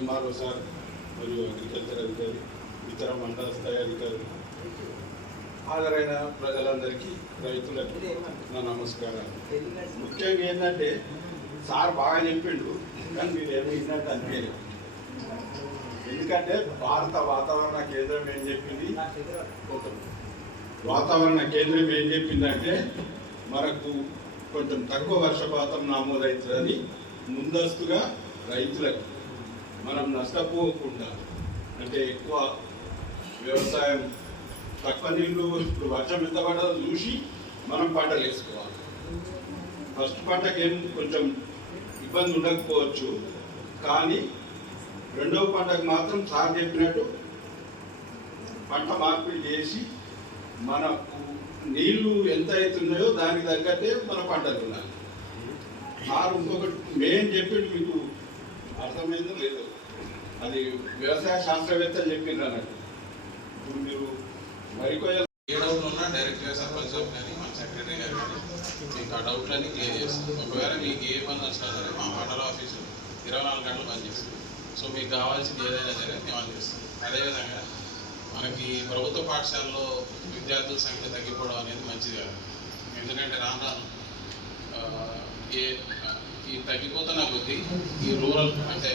MRO sir మరియు agriculture అధికారి, ఇతర మండల స్థాయి అధికారులు, హాజరైన ప్రజలందరికీ, రైతులకు నా నమస్కారాలు. ముఖ్యంగా ఏంటంటే సార్ బాగా చెప్పిండు, కానీ మీరు ఏమి విన్నట్టు అనిపించలేదు. ఎందుకంటే భారత వాతావరణ కేంద్రం ఏం చెప్పింది, వాతావరణ కేంద్రం ఏం చెప్పిందంటే మనకు కొంచెం తక్కువ వర్షపాతం నమోదవుతుందని ముందస్తుగా రైతులకు మనం నష్టపోకుండా, అంటే ఎక్కువ వ్యవసాయం తక్కువ నీళ్ళు ఇప్పుడు వర్షం ఎంత పడదో చూసి మనం పంటలు వేసుకోవాలి. ఫస్ట్ పంటకి ఏం కొంచెం ఇబ్బంది ఉండకపోవచ్చు, కానీ రెండవ పంటకు మాత్రం సార్ చెప్పినట్టు పంట మార్పిడి చేసి మనకు నీళ్లు ఎంత అవుతున్నాయో దానికి తగ్గట్టే మన పంటలు ఉండాలి. సార్ ఇంకొకటి మెయిన్ చెప్పింది, మీకు అర్థమైందో లేదో, అది వ్యవసాయ శాస్త్రవేత్తలు చెప్పిండ్రు అన్నట్టు. ఇప్పుడు మీరు మరికొయ్య ఏ డౌట్లు ఉన్నా డైరెక్ట్గా సర్పంచ్ కానీ మన సెక్రటరీ గారు కానీ మీకు ఆ డౌట్లన్నీ క్లియర్ చేస్తాం. ఒకవేళ మీకు ఏ ఇబ్బంది వచ్చినా సరే మా మండల ఆఫీసు 24 గంటలు పనిచేస్తుంది. సో మీకు కావాల్సింది ఏదైనా సరే మేము అందిస్తాం. అదేవిధంగా మనకి ప్రభుత్వ పాఠశాలలో విద్యార్థుల సంఖ్య తగ్గిపోవడం అనేది మంచిది కాదు. ఎందుకంటే రాను ఈ తగ్గిపోతున్న కొద్దీ ఈ రూరల్ అంటే